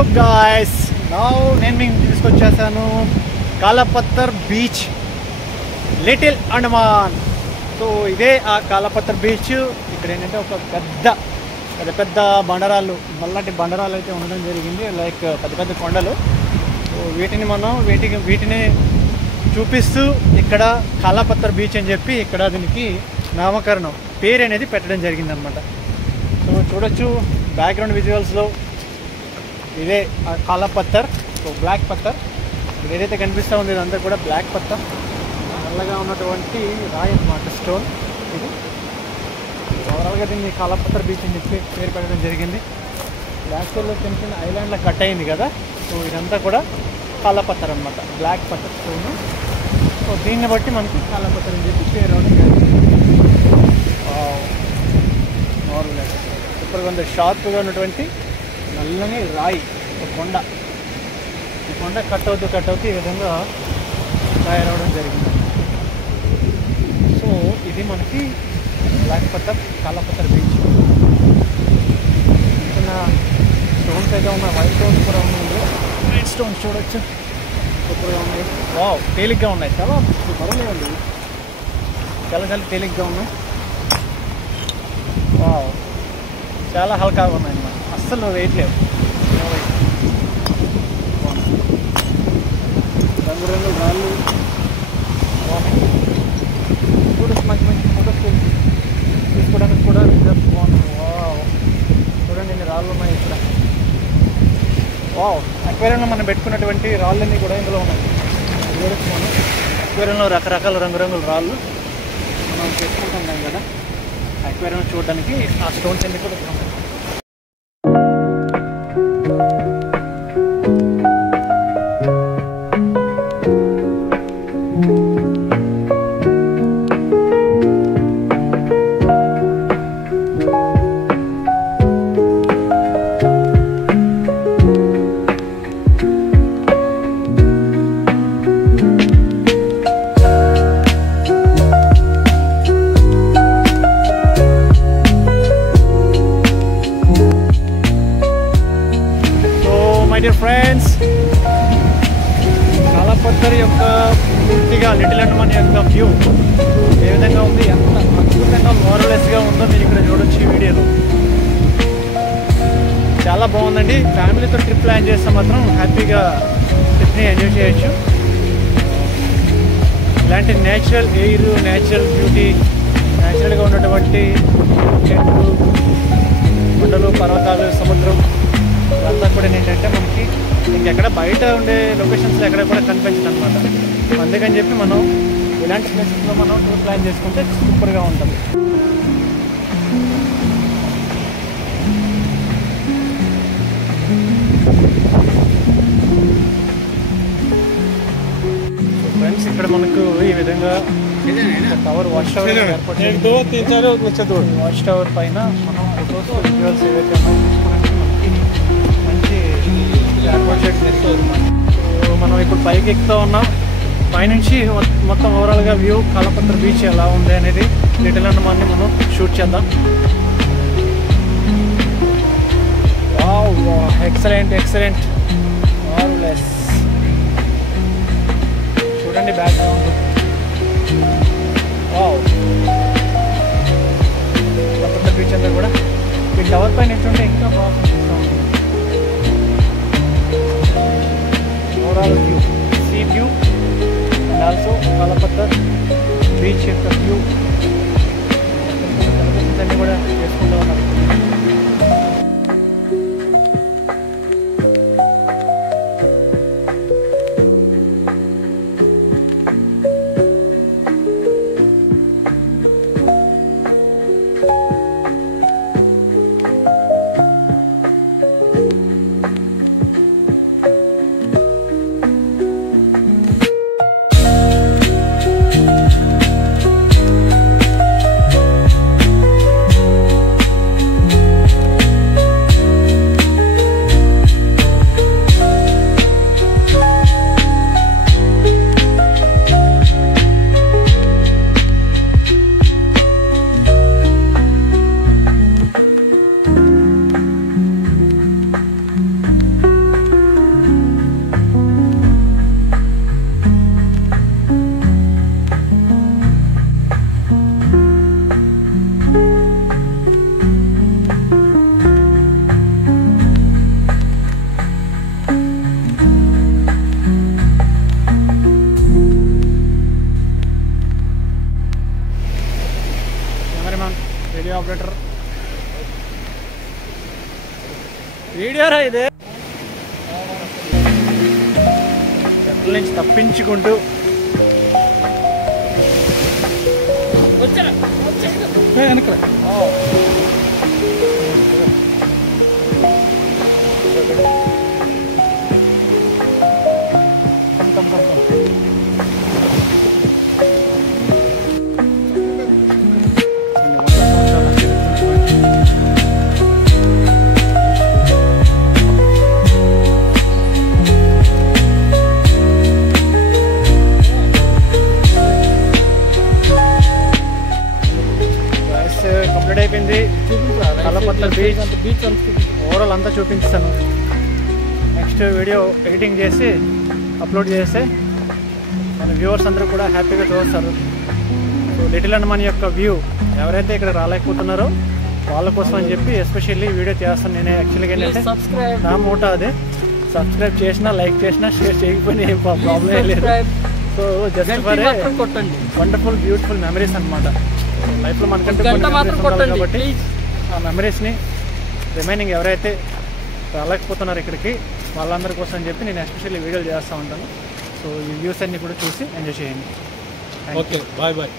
Hello guys, నేను మీకు తీసుకొచ్చేసాను Kalapathar beach, little Andaman. So ఇదే ఆ కాలాపత్తర్ బీచ్. ఇక్కడ ఏంటంటే ఒక పెద్ద పెద్ద బండరాళ్ళు, నల్లటి బండరాళ్ళు అయితే ఉండడం జరిగింది, లైక్ పెద్ద పెద్ద కొండలు. సో వీటిని చూపిస్తూ ఇక్కడ కాలాపత్తర్ బీచ్ అని చెప్పి ఇక్కడ దీనికి నామకరణం పేరు అనేది పెట్టడం జరిగిందనమాట. సో చూడొచ్చు బ్యాక్గ్రౌండ్ విజువల్స్లో ఇదే కాలాపత్తర్. సో బ్లాక్ పత్తర్ ఏదైతే కనిపిస్తూ ఉంది ఇదంతా కూడా బ్లాక్ పత్తర్, నల్లగా ఉన్నటువంటి రాయి అన్నమాట, స్టోన్. ఇది ఓవరాల్గా దీన్ని కాలాపత్తర్ బీచ్ అని చెప్పి పేరు పెట్టడం జరిగింది. యాక్చువల్గా చిన్న చిన్న ఐలాండ్లో కట్ అయింది కదా, సో ఇదంతా కూడా కాలాపత్తర్ అనమాట, బ్లాక్ పత్తర్ స్టోన్. సో దీన్ని బట్టి మనకి కాలాపత్తర్ అని చెప్పి పేరు అవడం జరిగింది. సూపర్గా ఉంది, షార్ప్గా ఉన్నటువంటి నల్లని రాయి, ఒక కొండ. ఈ కొండ కట్ అవుతూ ఈ విధంగా తయారవడం జరిగింది. సో ఇది మనకి బ్లాక్ పత్తర్ కాలాపత్తర్ బీచ్. చిన్న స్టోన్స్ అయితే ఉన్నాయి, వైట్ స్టోన్స్ కూడా ఉన్నాయి, వైట్ స్టోన్స్ చూడొచ్చు, సూపర్గా ఉన్నాయి. వావ్, తేలిగ్గా ఉన్నాయి, చాలా బరువులేవండి, చాలా చాలా తేలిగ్గా ఉన్నాయి. వావ్, చాలా హల్కాగా ఉన్నాయి అన్నమాట, అస్సలు వెయిట్ లేవు. రంగురంగుల రాళ్ళు బాగున్నాయి, ఫోటోస్ మంచి మంచి ఫోటోస్ తీసుకోవడానికి కూడా బాగున్నాయి. వావ్, చూడండి ఎన్ని రాళ్ళు ఉన్నాయి ఇక్కడ. వావ్, అక్వేరియంలో మనం పెట్టుకున్నటువంటి రాళ్ళన్నీ కూడా ఇందులో ఉన్నాయి. మనం అక్వేరియంలో రకరకాల రంగురంగుల రాళ్ళు మనం పెట్టుకుంటున్నాం కదా, అక్వేరియం చూడడానికి ఆ స్టోన్స్ అన్ని కూడా ఉన్నాయి. డియర్ ఫ్రెండ్స్, కాలాపత్తర్ యొక్క పూర్తిగా లిటిల్ అండమాన్ యొక్క వ్యూ ఏ విధంగా ఉంది, ఎంత అద్భుతంగా మోరలెస్గా ఉందో మీరు ఇక్కడ చూడొచ్చు ఈ వీడియోలో. చాలా బాగుందండి. ఫ్యామిలీతో ట్రిప్ ప్లాన్ చేస్తే మాత్రం హ్యాపీగా ట్రిప్ని ఎంజాయ్ చేయొచ్చు. ఇలాంటి నేచురల్ ఎయిర్, నేచురల్ బ్యూటీ, నేచురల్గా ఉన్నటువంటి చెట్లు, కొండలు, పర్వతాలు, సముద్రం ఇదంతా కూడా ఏంటంటే మనకి ఇంకెక్కడ బయట ఉండే లొకేషన్స్లో ఎక్కడ కూడా కనిపించదు అనమాట. అందుకని చెప్పి మనం ఇలాంటి ప్లేసెస్లో మనం టూర్ ప్లాన్ చేసుకుంటే సూపర్గా ఉంటుంది. ఫ్రెండ్స్, ఇక్కడ మనకు ఈ విధంగా టవర్, వాచ్ టవర్ ఏర్పాటు, వాచ్ టవర్ పైన మనం ఫోటోస్, విజువల్స్ ఏవైతే ఉన్నాయో తీసుకోవడానికి మనకి మంచి ఏర్పాటు చేయడం జరుగుతుంది. సో మనం ఇప్పుడు పైకి ఎక్కుతూ ఉన్నాం. పైనుంచి మొత్తం ఓవరాల్గా వ్యూ కాలాపత్తర్ బీచ్ ఎలా ఉంది అనేది లిటిల్ అండమాన్ని మనం షూట్ చేద్దాం. Wow, excellent excellent, marvellous. చూడండి బ్యాక్గ్రౌండ్. వావ్, కాలాపత్తర్ బీచ్ అంతా కూడా ఈ టవర్ పైన ఎట్లుంటే ఇంకా బాగా కనిపిస్తూ ఉంటుంది. Overall view, see view and also Kalapathar beach యొక్క వ్యూ అన్నీ కూడా చేసుకుంటూ ఉన్నాం. చూసారా ఇదే చెట్ల నుంచి తప్పించుకుంటూ వెనక కంప్లీట్ అయిపోయింది కాలపత్తర్ బీచ్ ఓవరాల్ అంతా చూపిస్తాను. నెక్స్ట్ వీడియో ఎడిటింగ్ చేసి అప్లోడ్ చేస్తే మన వ్యూవర్స్ అందరూ కూడా హ్యాపీగా చూస్తారు. సో లిటిల్ అండమాన్ యొక్క వ్యూ ఎవరైతే ఇక్కడ రాలేకపోతున్నారో వాళ్ళ కోసం అని చెప్పి ఎస్పెషల్లీ వీడియో చేస్తాను. నేను యాక్చువల్గా ఏంటంటే నా మోటో అదే, సబ్స్క్రైబ్ చేసినా లైక్ చేసినా షేర్ చేయకపోయినా ఏం ప్రాబ్లం ఏం లేదు. So just for wonderful beautiful memories అనమాట. లైఫ్లో మనకంటే కాబట్టి ఆ మెమరీస్ని రిమైనింగ్ ఎవరైతే రాలేకపోతున్నారు ఇక్కడికి వాళ్ళందరి కోసం అని చెప్పి నేను ఎస్పెషల్లీ వీడియోలు చేస్తూ ఉంటాను. సో ఈ వ్యూస్ అన్ని కూడా చూసి ఎంజాయ్ చేయండి. Okay, bye bye.